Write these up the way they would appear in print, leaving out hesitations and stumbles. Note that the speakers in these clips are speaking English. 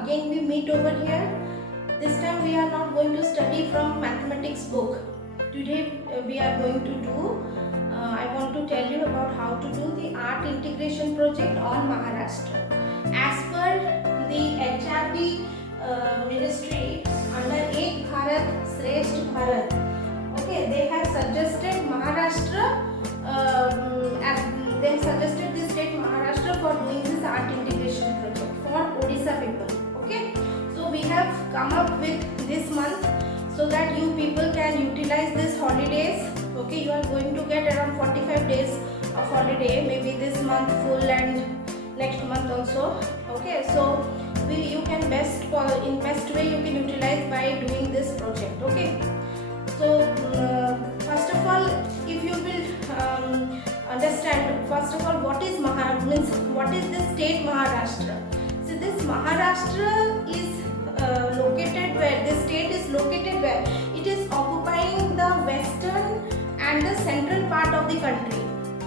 again we meet over here. This time we are not going to study from mathematics book. Today we are going to do, I want to tell you about how to do the art integration project on Maharashtra. As per the HRD ministry under Ek Bharat Shresth Bharat, okay, they have suggested Maharashtra, they have suggested the state Maharashtra for doing this art integration project for Odisha people. Okay, so we have come up with this month so that you people can utilize these holidays. Okay, you are going to get around 45 days of holiday, maybe this month full and next month also. Okay, so you can in best way you can utilize by doing this project. Okay, so first of all, if you will understand first of all what is what is the state Maharashtra. So this Maharashtra is located where? The state is located where? It is occupying the western and the central part of the country.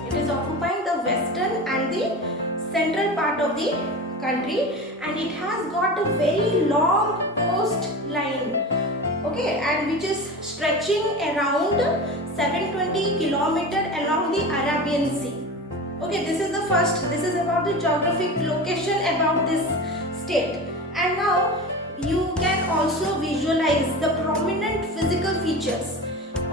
It is occupying the western and the central part of the country, and it has got a very long coastline. Okay, and which is stretching around 720 kilometer along the Arabian Sea. Okay, this is about the geographic location about this state. And now you can also visualize the prominent physical features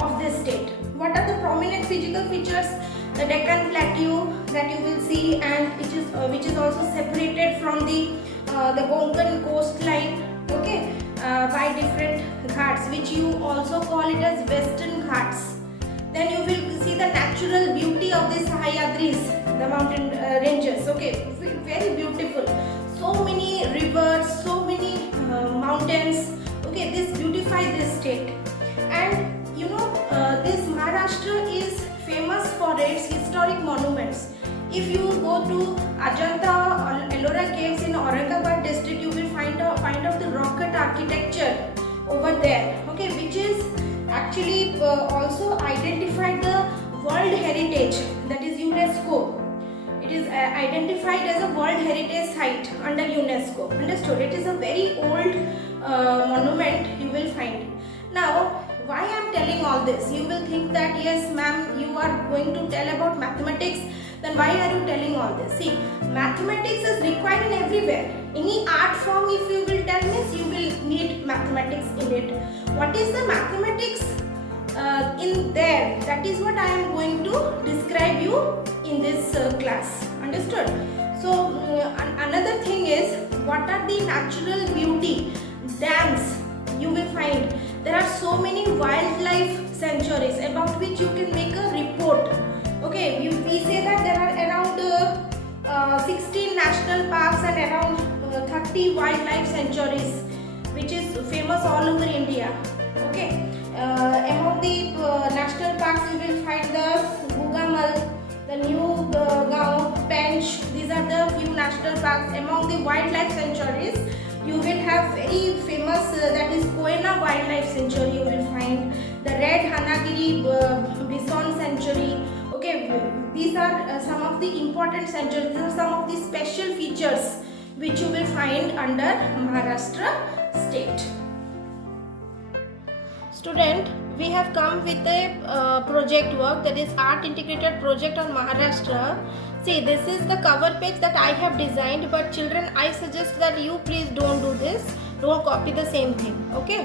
of this state. What are the prominent physical features? The Deccan Plateau that you will see, and which is also separated from the Konkan coastline. Okay, by different ghats, which you also call it as Western Ghats. Then you will see the natural beauty of the Sahyadris, the mountain ranges. Okay, very beautiful. So many rivers, so many mountains. Okay, this beautify this state. And you know, this Maharashtra is famous for its historic monuments. If you go to Ajanta or Ellora caves in Aurangabad district, you will find out the rocket architecture over there. Okay, which is actually also identified the World Heritage, that is UNESCO. It is identified as a World Heritage Site under UNESCO. Understood? It is a very old monument you will find. Now, why I am telling all this? You will think that yes ma'am, you are going to tell about mathematics, then why are you telling all this? See, mathematics is required in everywhere. Any art form, if you will tell me, you will need mathematics in it. What is the mathematics in there? That is what I am going to describe you in this class. Understood? So another thing is, what are the natural beauty? Dams you will find. There are so many wildlife sanctuaries about which you can make a report. Okay, we say that there are around 16 national parks and around 30 wildlife sanctuaries, which is famous all over India. Okay, among the national parks you will find the Gugamal, the New Gaon, Pench. These are the few national parks. Among the wildlife sanctuaries, you will have very famous that is Koena Wildlife Sanctuary. You will find the Red Hanagiri Bison Sanctuary. Okay, these are some of the important sanctuaries. These are some of the special features which you will find under Maharashtra state. Student, we have come with a project work, that is art integrated project on Maharashtra. See, this is the cover page that I have designed, but children, I suggest that you please don't do this. Don't copy the same thing. Okay.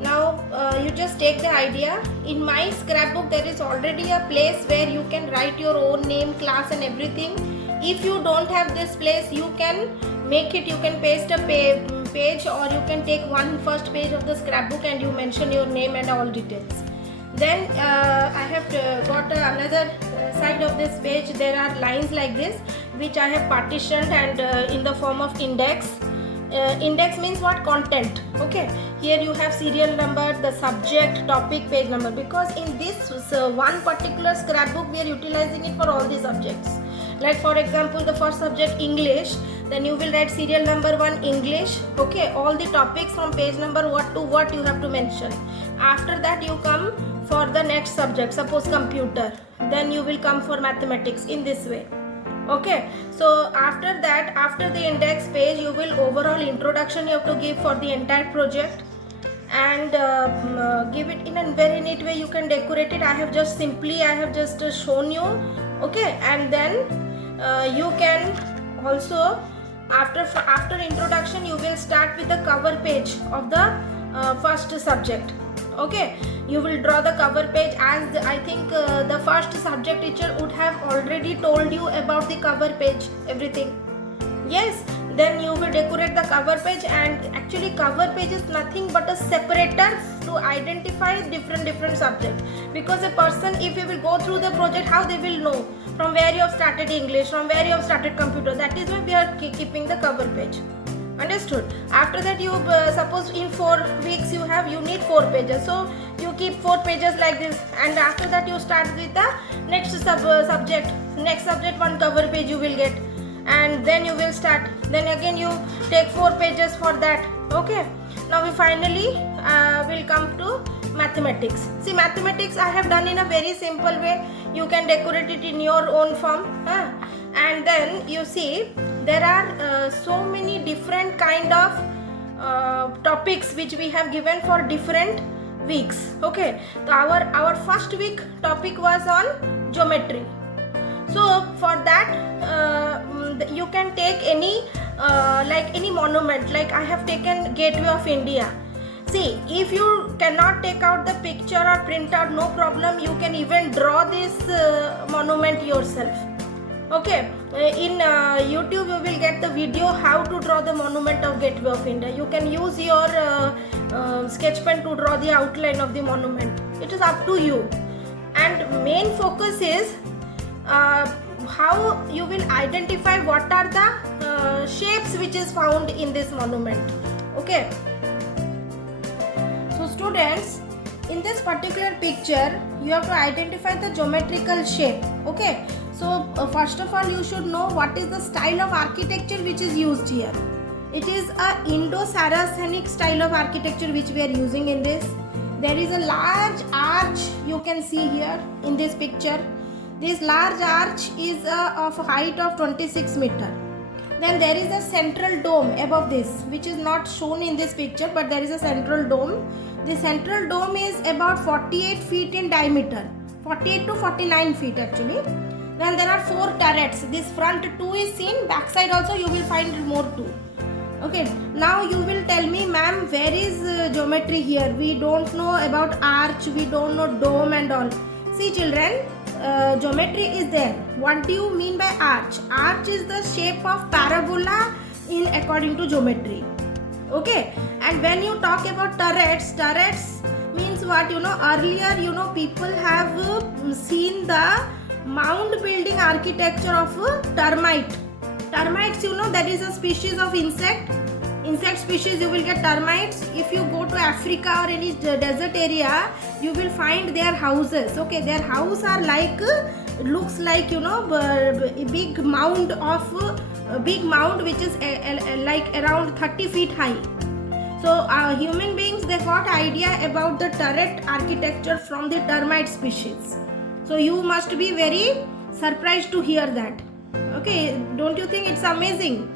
Now you just take the idea. In my scrapbook there is already a place where you can write your own name, class and everything. If you don't have this place, you can make it, you can paste a page, or you can take first page of the scrapbook and you mention your name and all details. Then I have got another side of this page. There are lines like this which I have partitioned and in the form of index. Index means what? Content. Okay, here you have serial number, the subject, topic, page number, because in this one particular scrapbook we are utilizing it for all the subjects. Like for example, the first subject English, then you will write serial number 1 English. Okay, all the topics from page number what to what you have to mention. After that you come for the next subject, suppose computer, then you will come for mathematics, in this way. Okay, so after that, after the index page, you will overall introduction you have to give for the entire project, and give it in a very neat way. You can decorate it. I have just shown you. Okay, and then you can also, after introduction, you will start with the cover page of the first subject. Okay, you will draw the cover page, as I think the first subject teacher would have already told you about the cover page, everything. Yes, then you will decorate the cover page, and actually cover page is nothing but a separator to identify different subjects, because a person, if he will go through the project, how they will know from where you have started English, from where you have started computer. That is why we are keeping the cover page. Understood? After that, you suppose in 4 weeks you need 4 pages, so you keep 4 pages like this, and after that you start with the next subject. Next subject, 1 cover page you will get, and then you will start. Then again you take 4 pages for that. Okay, now we finally will come to mathematics. See, mathematics I have done in a very simple way. You can decorate it in your own form, and then you see there are so many different kind of topics which we have given for different weeks. Okay, so our first week topic was on geometry. So for that you can take any like any monument. Like I have taken Gateway of India. See, if you cannot take out the picture or print out, no problem, you can even draw this monument yourself. Okay, in YouTube you will get the video how to draw the monument of Gateway of India. You can use your sketch pen to draw the outline of the monument. It is up to you, and main focus is how you will identify what are the shapes which is found in this monument. Okay, so students, in this particular picture you have to identify the geometrical shape. Okay, so first of all you should know what is the style of architecture which is used here. It is a Indo-Saracenic style of architecture which we are using in this. There is a large arch you can see here in this picture. This large arch is of a height of 26 meter. Then there is a central dome above this, which is not shown in this picture, but there is a central dome. The central dome is about 48 feet in diameter, 48 to 49 feet actually. Then there are 4 turrets. This front 2 is seen, backside also you will find more 2. Okay, now you will tell me, ma'am, where is geometry here? We don't know about arch, we don't know dome and all. See children, geometry is there. What do you mean by arch? Arch is the shape of parabola in according to geometry. Okay, and when you talk about turrets means what? Earlier people have seen the mound building architecture of termite. Termites, that is a species of insect species. You will get termites. If you go to Africa or any desert area, you will find their houses. Okay, their house are like looks like a big mound which is like around 30 feet high. So human beings, they got idea about the turret architecture from the termite species. So you must be very surprised to hear that. Okay, don't you think it's amazing?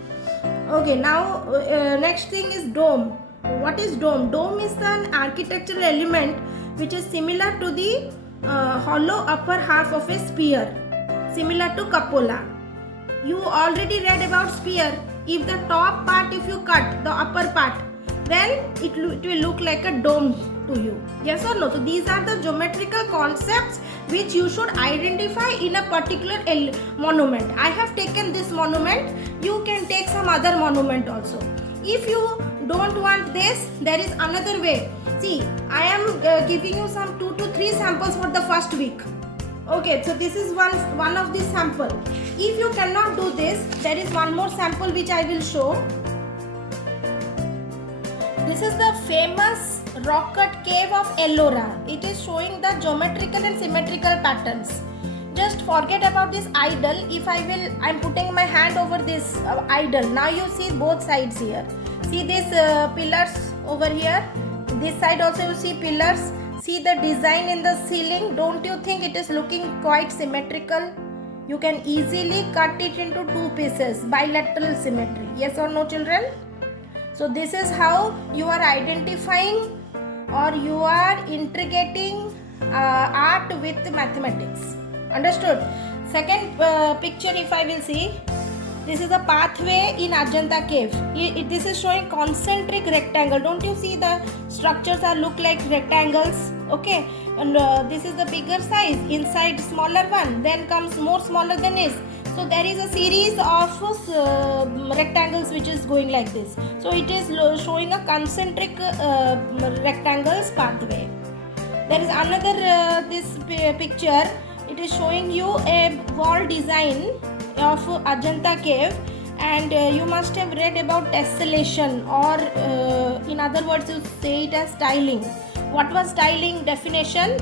Okay, now next thing is dome. What is dome? Dome is an architectural element which is similar to the hollow upper half of a sphere, similar to cupola. You already read about sphere. If the top part, if you cut the upper part, then it will look like a dome to you. Yes or no? So these are the geometrical concepts which you should identify in a particular monument. I have taken this monument. You can take some other monument also. If you don't want this, there is another way. See, I am giving you some 2 to 3 samples for the first week. Okay, so this is one of the sample. If you cannot do this, there is one more sample which I will show. This is the famous rock cut cave of Ellora. It is showing the geometrical and symmetrical patterns. Just forget about this idol. If I am putting my hand over this idol. Now you see both sides here. See these pillars over here. This side also you see pillars. See the design in the ceiling. Don't you think it is looking quite symmetrical? You can easily cut it into two pieces, bilateral symmetry. Yes or no, children? So this is how you are identifying or you are integrating art with mathematics. Understood? Second picture, if I will see, this is a pathway in Ajanta cave. This is showing concentric rectangle. Don't you see the structures are look like rectangles? Okay, and this is the bigger size. Inside smaller one, then comes more smaller than this. So there is a series of rectangles which is going like this. So it is showing a concentric rectangles pathway. There is another this picture. It is showing you a wall design of Ajanta cave, and you must have read about tessellation, or in other words you say it as tiling. What was tiling? Definition: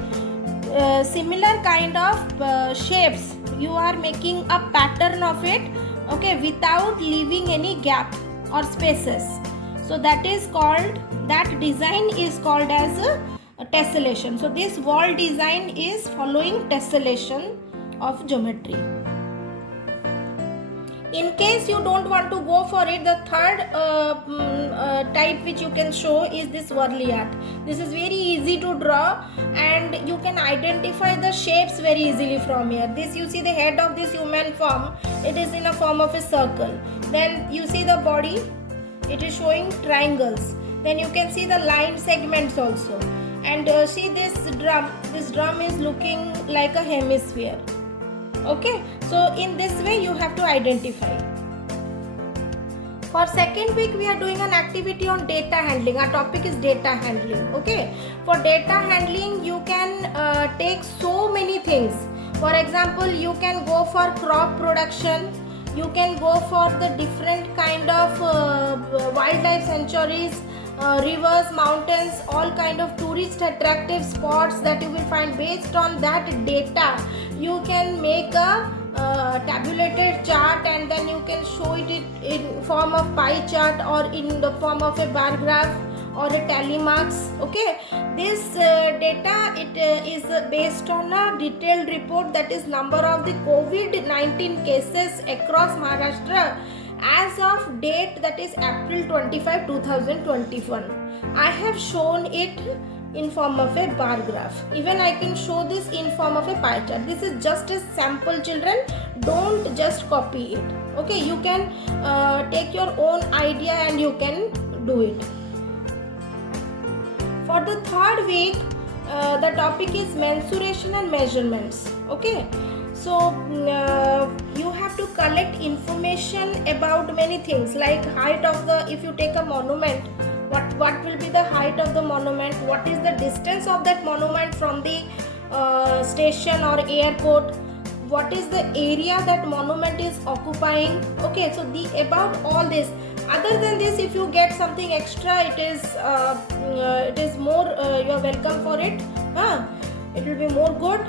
similar kind of shapes, you are making a pattern of it, okay, without leaving any gap or spaces. So that is called, that design is called as a tessellation. So this wall design is following tessellation of geometry. In case you don't want to go for it, the third type which you can show is this Worley art. This is very easy to draw and you can identify the shapes very easily from here. This, you see the head of this human form, it is in a form of a circle. Then you see the body, it is showing triangles. Then you can see the line segments also. And see this drum is looking like a hemisphere. Okay, so in this way you have to identify. For second week we are doing an activity on data handling. Our topic is data handling. Okay, for data handling you can take so many things. For example, you can go for crop production, you can go for the different kind of wildlife sanctuaries, rivers, mountains, all kind of tourist attractive spots that you will find. Based on that data you can make a tabulated chart, and then you can show it in form of pie chart or in the form of a bar graph or a tally marks. Okay, this data is based on a detailed report, that is number of the COVID-19 cases across Maharashtra as of date, that is April 25, 2021. I have shown it in form of a bar graph. Even I can show this in form of a pie chart. This is just a sample, children. Don't just copy it. Okay, you can take your own idea and you can do it. For the third week, the topic is mensuration and measurements. Okay, so you have to collect information about many things, like height of the, if you take a monument, what will be the height of the monument, what is the distance of that monument from the station or airport, what is the area that monument is occupying. Okay, so about all this. Other than this, if you get something extra, it is more, you are welcome for it. It will be more good.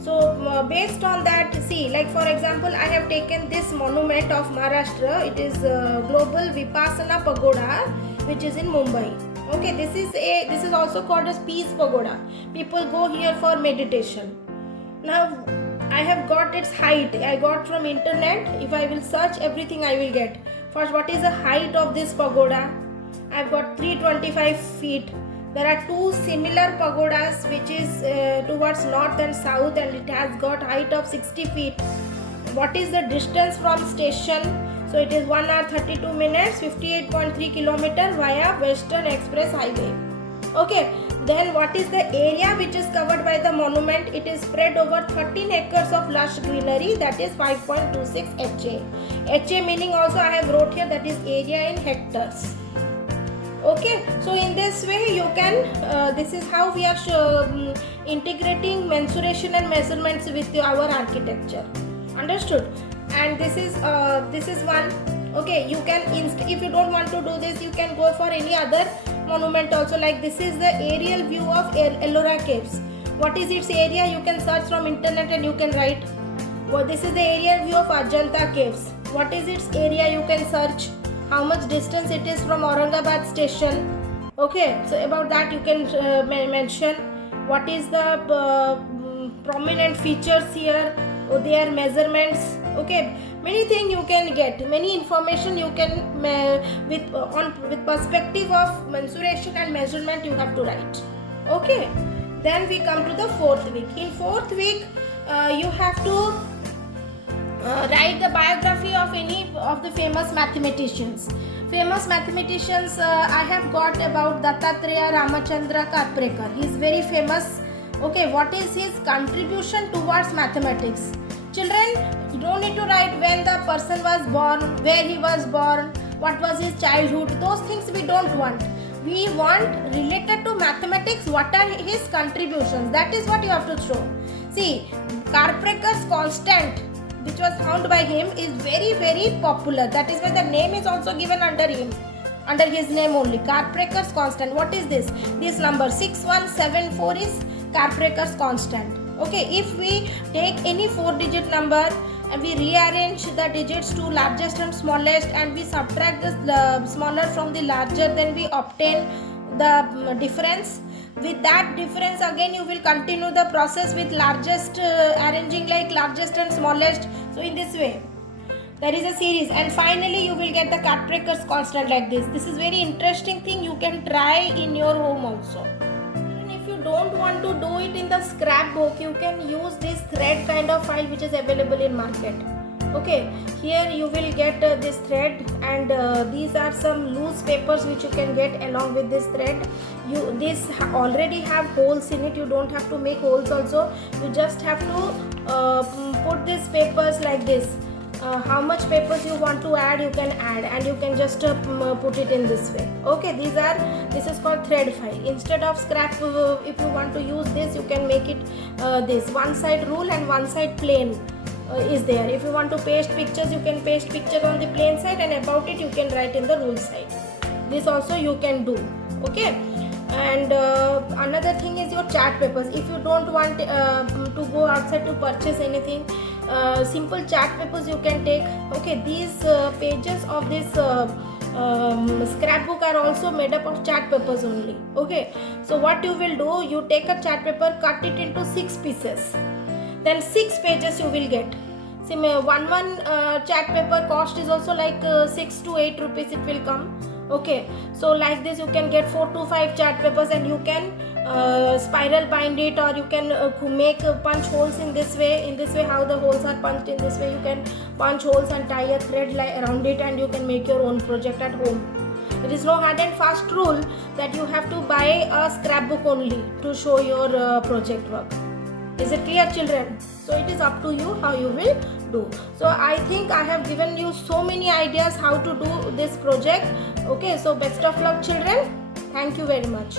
So based on that, see, like for example, I have taken this monument of Maharashtra. It is Global Vipassana Pagoda, which is in Mumbai. Okay, this is also called as Peace Pagoda. People go here for meditation. Now I have got its height. I got from internet. If I will search everything, I will get. First, what is the height of this pagoda? I have got 325 feet. There are two similar pagodas which is towards north and south, and it has got height of 60 feet. What is the distance from station? So it is 1 hour 32 minutes, 58.3 kilometer via Western Express Highway. Okay, then what is the area which is covered by the monument? It is spread over 13 acres of lush greenery, that is 5.26 HA. HA meaning also I have wrote here, that is area in hectares. Okay, so in this way you can, this is how we are integrating mensuration and measurements with our architecture. Understood? And this is one. Okay, you can if you don't want to do this, you can go for any other monument also. Like this is the aerial view of Ellora Caves. What is its area? You can search from internet and you can write. Well, this is the aerial view of Ajanta Caves. What is its area? You can search. How much distance it is from Aurangabad station. Okay, so about that you can mention. What is the prominent features here? their measurements. Okay, many things you can get, many information you can with perspective of mensuration and measurement you have to write. Okay, then we come to the fourth week. In fourth week, you have to write the biography of any of the famous mathematicians. I have got about Dattatreya Ramachandra Karprekar. He is very famous. Okay, what is his contribution towards mathematics? Children, you don't need to write when the person was born, where he was born, what was his childhood. Those things we don't want. We want related to mathematics, what are his contributions. That is what you have to show. See, Karprekar's constant, which was found by him, is very, very popular. That is why the name is also given under him, under his name only. Karprekar's constant. What is this? This number 6174 is Karprekar's constant. Okay, if we take any 4-digit number and we rearrange the digits to largest and smallest, and we subtract the smaller from the larger, then we obtain the difference. With that difference, again you will continue the process with largest, arranging like largest and smallest. So in this way there is a series, and finally you will get the Karprekar's constant like this. This is very interesting thing, you can try in your home also. And if you don't want to do it in the scrapbook, you can use this thread kind of file which is available in market. Okay, here you will get this thread, and these are some loose papers which you can get along with this thread. This already have holes in it, you don't have to make holes also. You just have to put these papers like this. How much papers you want to add, you can add, and you can just put it in this way. Okay, this is called thread file. Instead of scrap, if you want to use this, you can make it this one side rule and one side plain is there. If you want to paste pictures, you can paste picture on the plain side, and about it you can write in the rule side. This also you can do. Okay, and another thing is your chart papers. If you don't want to go outside to purchase anything, simple chart papers you can take. Okay, these pages of this scrapbook are also made up of chart papers only. Okay, so what you will do, you take a chart paper, cut it into 6 pieces, then 6 pages you will get. See, one chart paper cost is also like 6 to 8 rupees it will come. Okay, so like this you can get 4 to 5 chart papers, and you can spiral bind it, or you can make punch holes in this way. In this way, how the holes are punched, in this way you can punch holes and tie a thread around it, and you can make your own project at home. There is no hard and fast rule that you have to buy a scrapbook only to show your project work. Is it clear, children? So it is up to you how you will do. So I think I have given you so many ideas how to do this project. Okay, so best of luck, children. Thank you very much.